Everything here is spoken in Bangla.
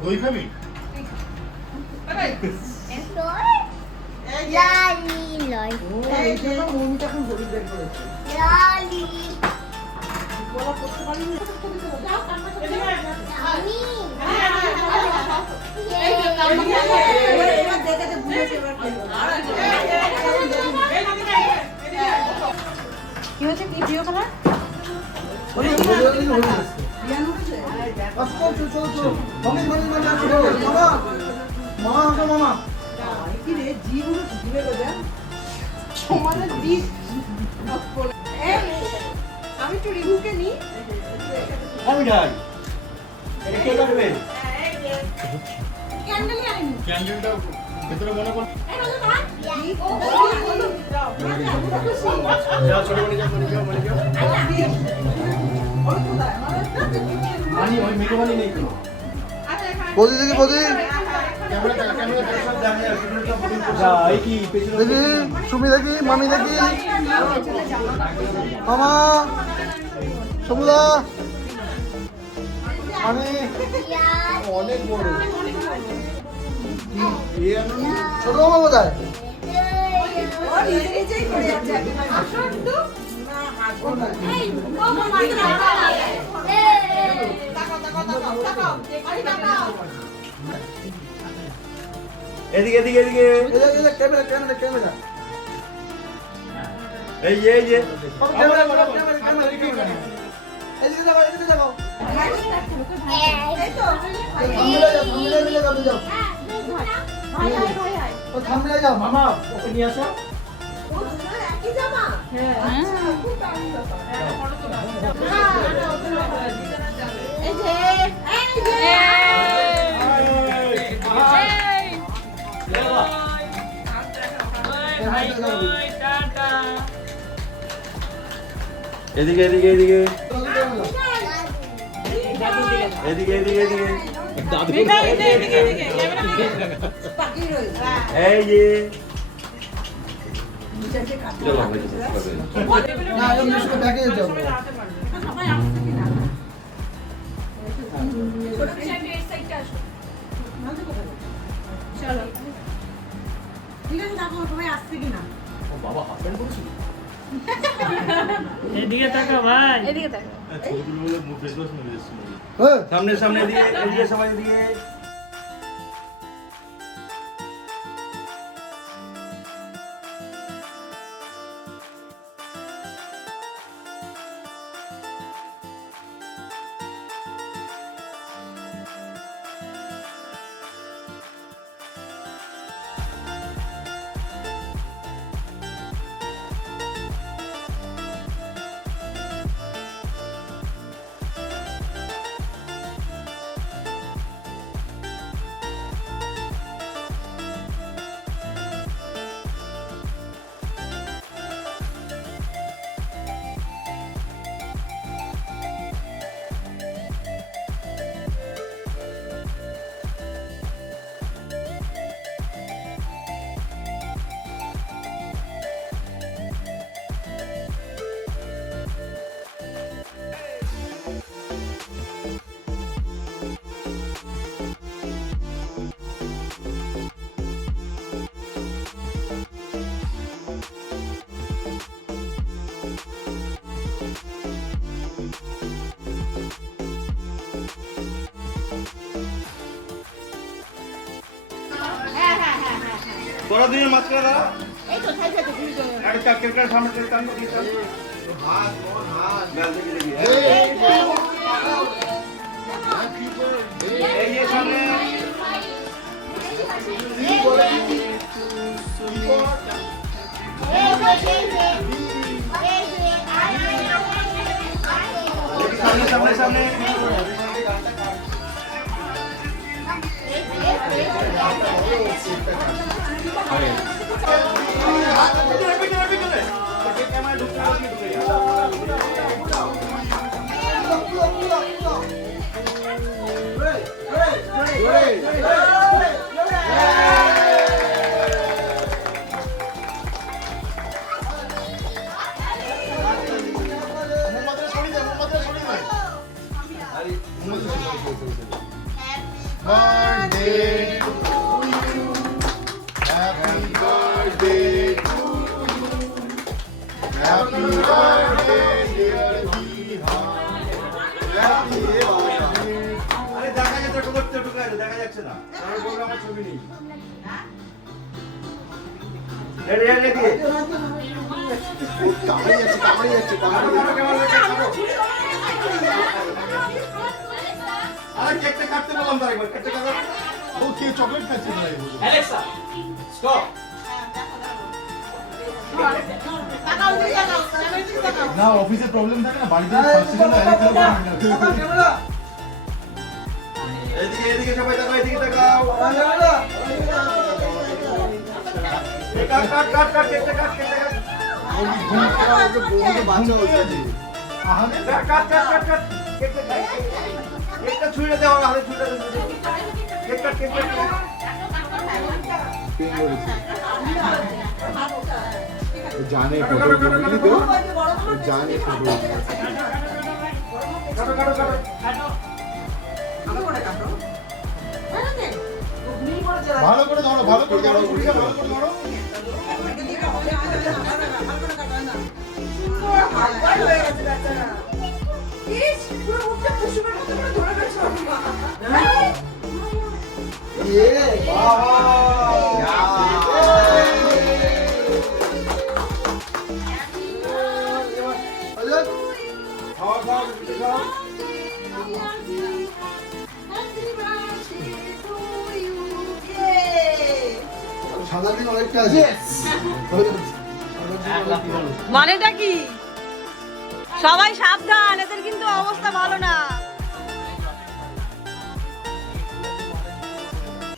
দই খাবি লালি লয় এই জন্য মৌমিতা এখন হলুদ বের করেছে। লালি। করতে পারিনি আমি খেলো। কি হয়েছে কি প্রিয় খাবার আমি একটু রিভুকে নিই আমি যাই এটা কে কাটবে ক্যান্ডেলই আনিনি ক্যান্ডেলটা ভেতরে মনে এই যা ছোট যা মনে যাও মনে যাও মানি মানি বৌদি দেখি পেছনে দেখি সুমি দেখি মামি দেখি মামা সমুদা মানি অনেক বড় ছোট মামা কোথায় এদিকে এদিকে এদিকে। এই যে, এই যে, ক্যামেরা ক্যামেরা ক্যামেরা এই যে এই যে ক্যামেরা ক্যামেরা ক্যামেরা ক্যামেরা এদিকে যাও এদিকে যাও এই তো থামলে মিলে যাও যাও ভাই ভাই ভাই ভাই ও থামলে যাও মামা ওকে নিয়ে আসো। আচ্ছা এদিকে এদিকে এদিকে এদিকে এদিকে এদিকে এই যে ঠিক আছে দেখো সবাই আসছে কিনা বাবা হাফ প্যান্ট পরেছিল এদিকে তাকা ভাই। এদিকে দেখো ছবি মুখ ফেস ওয়াশ নিয়ে এসেছিল সামনে সামনে দিয়ে এদিকে সবাই এদিকে তোরা দুজন মাঝখানে দাঁড়া এই তো সাইড সাইড ঘুরে যাও আরে কাক কেটে সামনে থেকে টান দিয়ে টান হাত হাত ব্যাল দেখি দেখি এই যে সামনে সামনে সামনে সামনে মোমবাতিটা সরিয়ে দে মোমবাতিটা সরিয়ে দে Birthday to you. Birthday দেখা যাচ্ছে না কারণ বলব আমার ছবি চকলেট খাচ্ছে না অফিসে প্রবলেম থাকে না বাড়িতে এদিকে এদিকে সবাই তাকাও এদিকে তাকাও কাট কাট কাট কাট কেকটা কাট কেকটা কাট বাচ্চা হয়েছে আহারে কাট কাট কাট কাট কাট কাট কেকটা ছুঁড়ে দাও আরে ছুঁড়ে দাও কেক কাট কেক কাট কাটো কাটো কাটো ভালো জানে নে ঘুগনি করে ভালো করে ধরো ভালো করে ধরো ভালো করে ধরো। সাদা অনেকটা আছে। মানেটা কি? সবাই সাবধান এদের কিন্তু অবস্থা ভালো না।